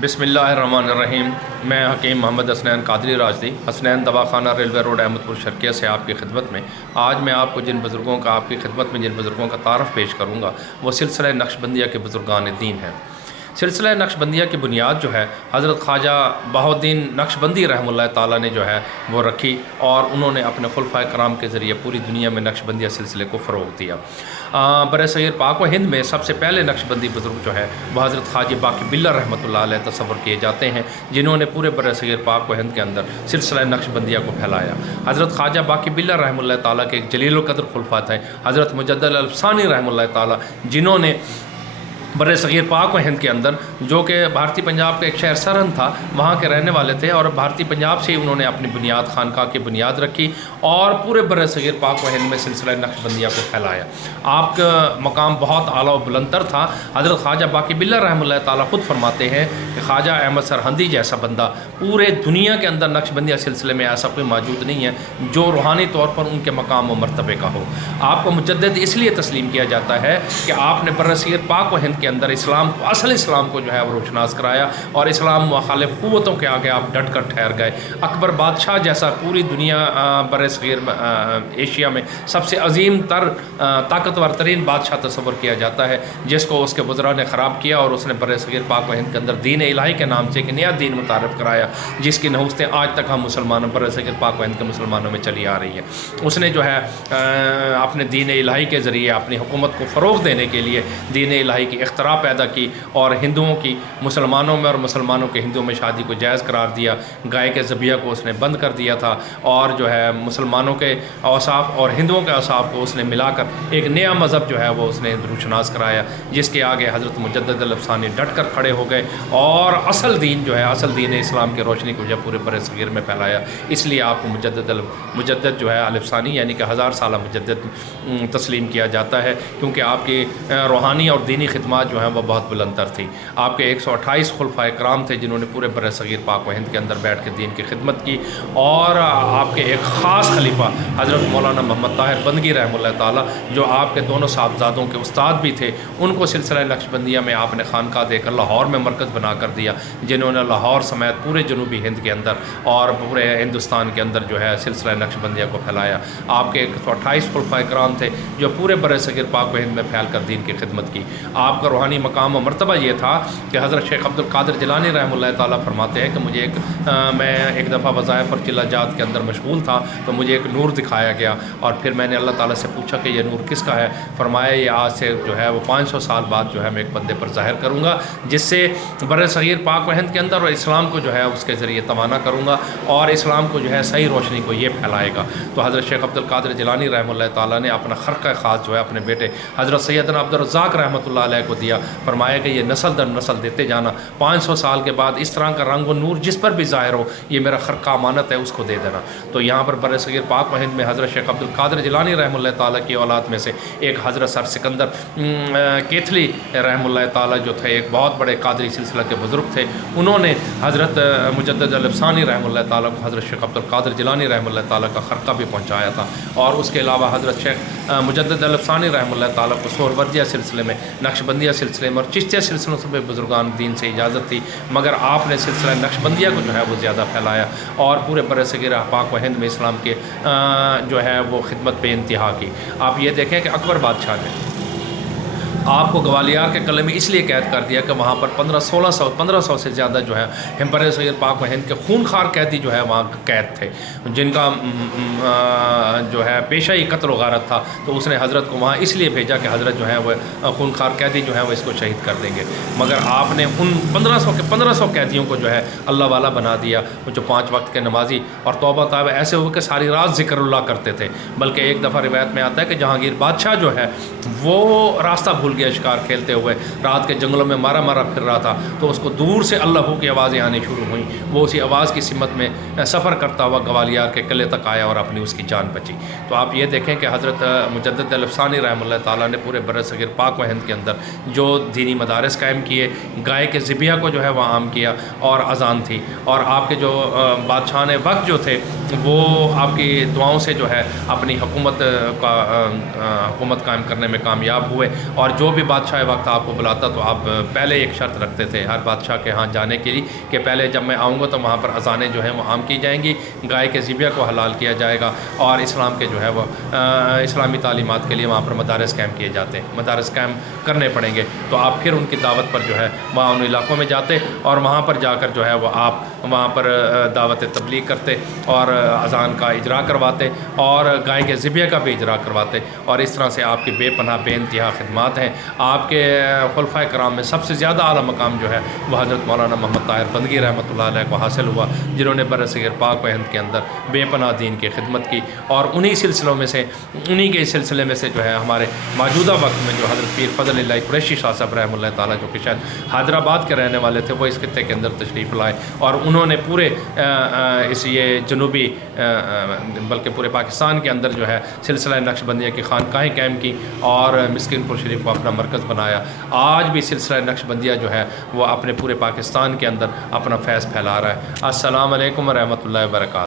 बिस्मिल्लाहिर्रहमानिर्रहीम। मैं हकीम मोहम्मद हसनैन कादरी राजदी हसनैन दवाखाना रेलवे रोड अहमदपुर शर्किया से आपकी खिदमत में आज मैं आपको जिन बुज़ुर्गों का आपकी खिदमत में जिन बुज़ुर्गों का तारफ़ पेश करूँगा वो सिलसिला नक्शबंदिया के बुज़ुर्गान दीन है। सिलसिला नक्शबंदिया की बुनियाद जो है हज़रत ख्वाजा बहाउद्दीन नक्शबंदी रहमतुल्लाह ताला ने जो है वो रखी और उन्होंने अपने खुलफाए कराम के ज़रिए पूरी दुनिया में नक्शबंदिया सिलसिले को फ़रोग़ दिया। बरसग़ीर पाक व हिंद में सबसे पहले नक्शबंदी बुज़ुर्ग जो है वह हज़रत ख्वाजा बाकी बिल्ला रहमतुल्लाह अलैह तस्वर किए जाते हैं, जिन्होंने पूरे बरसग़ीर पाक व हिंद के अंदर सिलसिला नक्शबंदिया को फैलाया। हज़रत ख्वाजा बाकी बिल्ला रहमतुल्लाह ताला के एक जलील व क़द्र खुलफा थे हज़रत मुजद्दद अल-अफ़सानी रहमतुल्लाह ताला, जिन्होंने बरसग़ीर पाक व हिंद के अंदर जो कि भारतीय पंजाब का एक शहर सरहंद था वहाँ के रहने वाले थे और भारतीय पंजाब से ही उन्होंने अपनी बुनियाद खानका की बुनियाद रखी और पूरे बरसग़ीर पाक व हिंद में सिलसिला नक्शबंदिया को फैलाया। आपका मकाम बहुत आला व बुलंदर था। हज़रत ख्वाजा बाकी बिल्ला रहमतुल्लाह ताला ख़ुद फरमाते हैं कि ख्वाजा अहमद सरहंदी जैसा बंदा पूरे दुनिया के अंदर नक्शबंदिया सिलसिले में ऐसा कोई मौजूद नहीं है जो रूहानी तौर पर उनके मकाम व मरतबे का हो। आपको मुजद्दिद इसलिए तस्लीम किया जाता है कि आपने बरसग़ीर पाक व हिंद के अंदर इस्लाम को असल इस्लाम को जो है वो रोशनास कराया और इस्लाम मुखालिफ क़ुव्वतों के आगे आप डट कर ठहर गए। अकबर बादशाह जैसा पूरी दुनिया बरसग़ीर एशिया में सबसे अजीम तर ताकतवर तरीन बादशाह तस्वर किया जाता है, जिसको उसके वज़रा ने ख़राब किया और उसने बरसग़ीर पाक व हिंद के अंदर दीन इलाही के नाम से एक नया दीन मुतारफ़ कराया, जिसकी नहुस्तें आज तक हम मुसलमानों बरसग़ीर पाक व हिंद के मुसलमानों में चली आ रही है। उसने जो है अपने दीन इलाही के ज़रिए अपनी हुकूमत को फ़रोग़ देने के लिए दीन इलाही की इख्तरा पैदा की और हिंदुओं की मुसलमानों में और मुसलमानों के हिंदुओं में शादी को जायज़ करार दिया। गाय के ज़बिया को उसने बंद कर दिया था और जो है मुसलमानों के औसाफ और हिंदुओं के औसाफ को उसने मिलाकर एक नया मज़हब जो है वो उसने रोशनास कराया, जिसके आगे हज़रत मुजद्दद अल-अफ़सानी डट कर खड़े हो गए और असल दीन जो है असल दीन इस्लाम की रोशनी को जब पूरे बरसग़ीर में फैलाया। इसलिए आपको मुजद्दद जो है अल-अफ़सानी यानी कि हज़ार साला मुजद्दद तस्लीम किया जाता है, क्योंकि आपकी रूहानी और दीनी खिदमत जो है वह बहुत बुलंदर थी। आपके 128 खुलफाए कराम थे जिन्होंने पूरे बरसग़ीर पाक व हिंद के अंदर बैठ के दीन की खिदमत की और आपके एक ख़ास खलीफा हज़रत मौलाना मोहम्मद ताहिर बंदगी रहमतुल्लाह ताला, जो आपके दोनों साहबजादों के उस्ताद भी थे, उनको सिलसिला नक्शबंदिया में आपने खानका देकर लाहौर में मरकज़ बना कर दिया, जिन्होंने लाहौर समेत पूरे जनूबी हिंद के अंदर और पूरे हिंदुस्तान के अंदर जो है सिलसिला नक्शबंदिया को फैलाया। आपके 128 खुलफाए कराम थे जो पूरे बरसग़ीर पाक व हिंद में फैल कर दीन की खिदमत की। आपका रूहानी मकाम व मरतबा ये था कि हज़रत शेख अब्दुल कादिर जिलानी रहमतुल्लाह ताला फरमाते हैं कि मुझे मैं एक दफ़ा वज़ाइफ़ और चिल्लाजात के अंदर मशगूल था तो मुझे एक नूर दिखाया गया और फिर मैंने अल्लाह ताला से पूछा कि ये नूर किसका है। फरमाया ये आज से जो है वो 500 साल बाद जो है मैं एक बंदे पर ज़ाहिर करूँगा, जिससे बरसग़ीर पाक व हिंद के अंदर और इस्लाम को जो है उसके ज़रिए तवाना करूँगा और इस्लाम को जो है सही रोशनी को ये फैलाएगा। तो हज़रत शेख अब्दुल कादिर जिलानी रहमतुल्लाह ताला ने अपना खर्क़ा ख़ास जो है अपने बेटे हज़रत सैयदना अब्दुल रज़्ज़ाक़ रहमतुल्लाह अलैह को दिया। फरमाया कि ये नस्ल दर नस्ल देते जाना, 500 साल के बाद इस तरह का रंग व नूर जिस पर भी ज़ाहिर हो ये मेरा खर्क़ा अमानत है, उसको दे देना। तो यहाँ पर बरसग़ीर पाक व हिंद में हज़रत शेख अब्दुल कादिर जिलानी रहमतुल्लाह ताला की औलाद में से एक हज़रत सर सिकंदर केथली रहमतुल्लाह ताला जो थे एक बहुत बड़े कादरी सिलसिला के बुज़ुर्ग थे, उन्होंने हज़रत मुजद्दद अल-अफ़सानी रहमतुल्लाह ताला को हज़रत शेख अब्दुल कादिर जिलानी रहमतुल्लाह ताला का खर्क़ा भी पहुँचाया था। और उसके अलावा हज़रत शेख मुजद्दद अल-अफ़सानी रहमतुल्लाह ताला को सोहरवर्दिया सिलसिले में, नक्शबंदिया सिलसिले में और चिश्तिया सिलसिलों से बुज़ुर्गान दीन से इजाज़त थी, मगर आपने सिलसिला नक्शबंदिया को जो है वो ज़्यादा फैलाया और पूरे बरसग़ीर पाक व हिंद में इस्लाम के जो है वो खिदमत पे इंतहा की। आप ये देखें कि अकबर बादशाह ने आपको ग्वालियर के किले में इसलिए कैद कर दिया कि वहाँ पर 1500 से ज़्यादा जो है बरसग़ीर पाक व हिंद के खूनखार कैदी जो है वहाँ कैद थे, जिनका जो है पेशा ही कत्ल व गारत था। तो उसने हज़रत को वहाँ इसलिए भेजा कि हज़रत जो है वह खूनखार कैदी जो है वो इसको शहीद कर देंगे, मगर आपने उन 1500 कैदियों को जो है अल्लाह वाला बना दिया, जो 5 वक्त के नमाजी और तौबा ताब ऐसे हो कि सारी रात ज़िक्रुल्लाह करते थे। बल्कि एक दफ़ा रिवायत में आता है कि जहांगीर बादशाह जो है वो रास्ता भूल गया, शिकार खेलते हुए रात के जंगलों में मारा फिर रहा था, तो उसको दूर से अल्लाह की आवाज़ें आनी शुरू हुई। वो उसी आवाज़ की सिमत में सफ़र करता हुआ ग्वालियर के किले तक आया और अपनी उसकी जान बची। तो आप ये देखें कि हज़रत मुजद्दद अल-अफ़सानी रहमतुल्लाह ताला ने पूरे बरसग़ीर पाक व हिंद के अंदर जो दीनी मदारिस कायम किए, गाय के ज़िबिया को जो है वह आम किया और अज़ान थी। और आपके जो बादशाह वक्त जो थे وہ آپ کی دعاؤں سے جو ہے اپنی حکومت قائم کرنے میں کامیاب ہوئے، اور جو بھی بادشاہ وقت آپ کو بلاتا تو آپ پہلے ایک شرط رکھتے تھے ہر بادشاہ کے ہاں جانے کے لیے کہ پہلے جب میں آؤں گا تو وہاں پر اذانیں جو ہیں وہ عام کی جائیں گی، گائے کے ذبیحہ کو حلال کیا جائے گا، اور اسلام کے جو ہے وہ اسلامی تعلیمات کے لیے وہاں پر مدارس قائم کیے جاتے ہیں، مدارس قائم کرنے پڑیں گے۔ تو آپ پھر ان کی دعوت پر جو ہے وہاں ان علاقوں میں جاتے، اور وہاں پر جا کر جو ہے وہ آپ وہاں پر دعوت تبلیغ کرتے اور اذان کا اجرا کرواتے اور گائے کے ذبیحہ کا بھی اجرا کرواتے، اور اس طرح سے آپ کی بے پناہ بے انتہا خدمات ہیں۔ آپ کے خلفائے کرام میں سب سے زیادہ اعلیٰ مقام جو ہے وہ حضرت مولانا محمد طاہر بندگی رحمۃ اللہ علیہ کو حاصل ہوا، جنہوں نے برصغیر پاک و ہند کے اندر بے پناہ دین کی خدمت کی، اور انہی کے سلسلے میں سے جو ہے ہمارے موجودہ وقت میں جو حضرت پیر فضل اللہ قریشی شاہ صاحب رحمۃ اللہ تعالیٰ، جو کہ شاید حیدرآباد کے رہنے والے تھے، وہ اس خطے کے اندر تشریف لائے، اور انہوں نے پورے یہ جنوبی بلکہ پورے پاکستان کے اندر جو ہے سلسلہ نقش بندیہ کی خانقاہیں قائم کی، اور مسکین پور شریف کو اپنا مرکز بنایا۔ آج بھی سلسلہ نقش بندیہ جو ہے وہ اپنے پورے پاکستان کے اندر اپنا فیض پھیلا رہا ہے۔ السلام علیکم ورحمۃ اللہ وبرکاتہ۔